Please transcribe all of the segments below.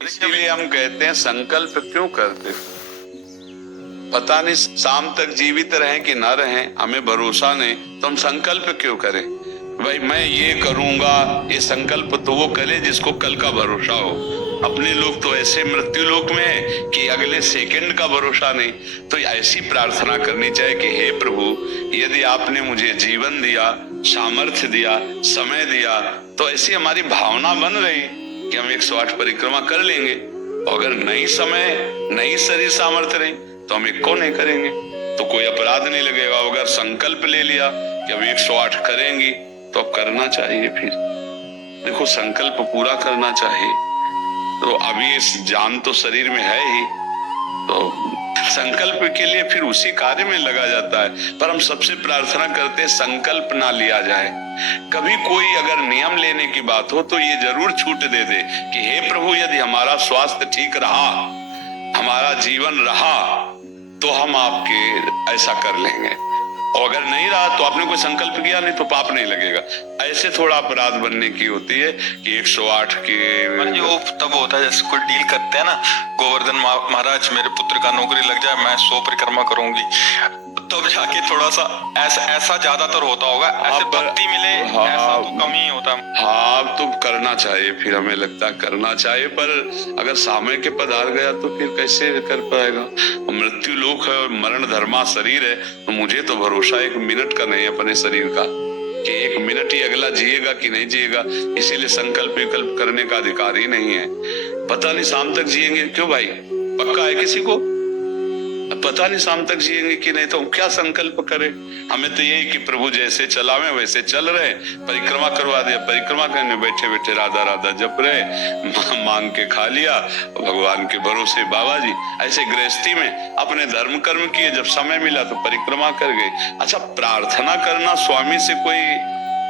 इसीलिए हम कहते हैं संकल्प क्यों करते, पता नहीं शाम तक जीवित रहें कि ना रहें, हमें भरोसा नहीं, तो हम संकल्प क्यों करें? भाई मैं ये करूंगा, ये संकल्प तो वो करे जिसको कल का भरोसा हो। अपने लोग तो ऐसे मृत्यु लोक में है कि अगले सेकंड का भरोसा नहीं। तो ऐसी प्रार्थना करनी चाहिए कि हे प्रभु, यदि आपने मुझे जीवन दिया, सामर्थ्य दिया, समय दिया, तो ऐसी हमारी भावना बन रही कि हम 108 परिक्रमा कर लेंगे। अगर नई समय, नई शरीर सामर्थ्य रही तो हम 1 नहीं करेंगे तो कोई अपराध नहीं लगेगा। अगर संकल्प ले लिया कि अब 108 करेंगी तो अब करना चाहिए। फिर देखो संकल्प पूरा करना चाहिए। तो अभी इस जान तो शरीर में है ही, तो संकल्प के लिए फिर उसी कार्य में लगा जाता है। पर हम सबसे प्रार्थना करते हैं संकल्प ना लिया जाए। कभी कोई अगर नियम लेने की बात हो तो ये जरूर छूट दे दे कि हे प्रभु, यदि हमारा स्वास्थ्य ठीक रहा, हमारा जीवन रहा, तो हम आपके ऐसा कर लेंगे, और अगर नहीं रहा तो आपने कोई संकल्प किया नहीं तो पाप नहीं लगेगा। ऐसे थोड़ा अपराध बनने की होती है कि 108 के वो तब होता है जैसे कोई डील करते हैं ना, गोवर्धन महाराज मेरे पुत्र का नौकरी लग जाए, मैं 100 परिक्रमा करूंगी, तब जाके थोड़ा सा ऐसा ज्यादातर होता होगा। ऐसे भक्ति मिले ऐसा तो कम ही होता। हाँ तो करना चाहिए, फिर हमें लगता है करना चाहिए, पर अगर सामने के पधार गया तो फिर कैसे कर पाएगा? मृत्यु लोक है और मरण धर्मा शरीर है, तो मुझे तो भरोसा 1 मिनट का नहीं अपने शरीर का कि 1 मिनट ही अगला जिएगा कि नहीं जिएगा। इसीलिए संकल्प विकल्प करने का अधिकार ही नहीं है। पता नहीं शाम तक जिएंगे, क्यों भाई? पक्का है किसी को? पता नहीं शाम तक जिएंगे कि नहीं, तो हम क्या संकल्प करें? हमें तो यही कि प्रभु जैसे चलावे वैसे चल रहे। परिक्रमा करवा दिया, परिक्रमा करने बैठे बैठे राधा राधा जप रहे, मांग के खा लिया, भगवान के भरोसे बाबा जी। ऐसे गृहस्थी में अपने धर्म कर्म किए, जब समय मिला तो परिक्रमा कर गए। अच्छा, प्रार्थना करना स्वामी से कोई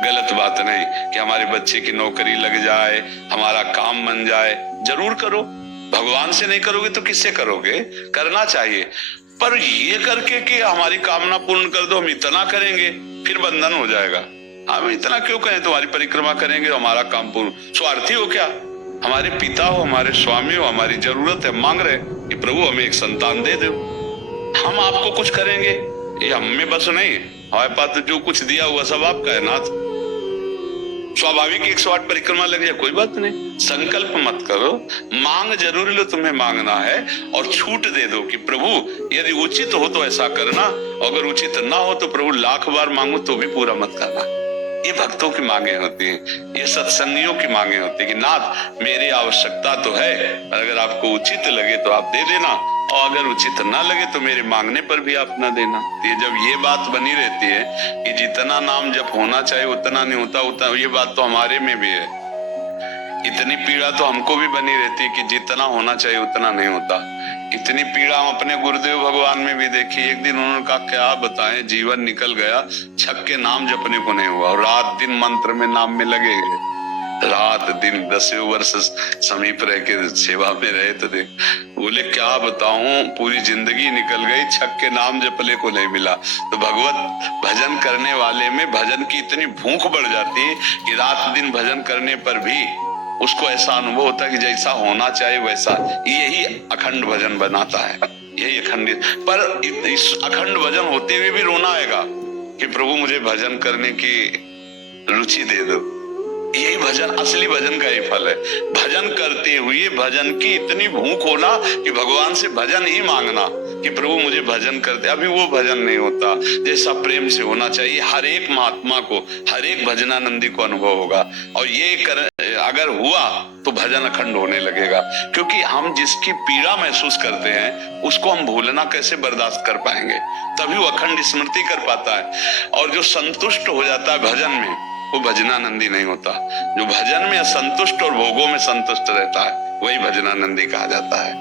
गलत बात नहीं कि हमारे बच्चे की नौकरी लग जाए, हमारा काम बन जाए, जरूर करो। भगवान से नहीं करोगे तो किससे करोगे? करना चाहिए। पर ये करके कि हमारी कामना पूर्ण कर दो, हम इतना करेंगे, फिर बंधन हो जाएगा। हम इतना क्यों करें? तुम्हारी परिक्रमा करेंगे तो हमारा काम पूर्ण। स्वार्थी हो क्या? हमारे पिता हो, हमारे स्वामी हो, हमारी जरूरत है, मांग रहे कि प्रभु हमें एक संतान दे दो, हम आपको कुछ करेंगे। ये हम में बस नहीं, हमारे पास तो जो कुछ दिया हुआ सब आपका है नाथ। स्वाभाविक 108 परिक्रमा लग जाए, कोई बात नहीं। संकल्प मत करो, मांग जरूर लो, तुम्हें मांगना है, और छूट दे दो कि प्रभु यदि उचित हो तो ऐसा करना, अगर उचित ना हो तो प्रभु लाख बार मांगो तो भी पूरा मत करना। ये भक्तों की मांगे होती हैं, ये सत्संगियों की मांगे होती है कि नाथ मेरी आवश्यकता तो है, अगर आपको उचित लगे तो आप दे देना, और अगर उचित ना लगे तो मेरे मांगने पर भी आप ना देना। ये जब ये बात बनी रहती है कि जितना नाम जप होना चाहिए उतना नहीं होता, उतना, ये बात तो हमारे में भी है। इतनी पीड़ा तो हमको भी बनी रहती है कि जितना होना चाहिए उतना नहीं होता। इतनी पीड़ा हम अपने गुरुदेव भगवान में भी देखी। एक दिन उन्होंने कहा क्या बताएं, जीवन निकल गया, छक के नाम जपने को नहीं हुआ, और रात दिन मंत्र में नाम में लगे, रात दिन 10 वर्ष समीप रह के सेवा में रहे। तो देख, बोले क्या बताऊं, पूरी जिंदगी निकल गई, छक के नाम जपले को नहीं मिला। तो भगवत भजन करने वाले में भजन की इतनी भूख बढ़ जाती है कि रात दिन भजन करने पर भी उसको ऐसा अनुभव होता है कि जैसा होना चाहिए वैसा। यही अखंड भजन बनाता है, यही अखंड। पर इस अखंड भजन होते हुए भी रोना आएगा कि प्रभु मुझे भजन करने की रुचि दे दो। यही भजन, असली भजन का ही फल है। भजन करते हुए भजन की इतनी भूख होना कि भगवान से भजन ही मांगना कि प्रभु मुझे भजन करते। अभी वो भजन नहीं होता जैसा प्रेम से होना चाहिए। हर एक महात्मा को, हर एक भजनानंदी को अनुभव होगा, और ये अगर हुआ तो भजन अखंड होने लगेगा। क्योंकि हम जिसकी पीड़ा महसूस करते हैं उसको हम भूलना कैसे बर्दाश्त कर पाएंगे? तभी वो अखंड स्मृति कर पाता है। और जो संतुष्ट हो जाता है भजन में, वो भजनानंदी नहीं होता। जो भजन में असंतुष्ट और भोगों में संतुष्ट रहता है वही भजनानंदी कहा जाता है।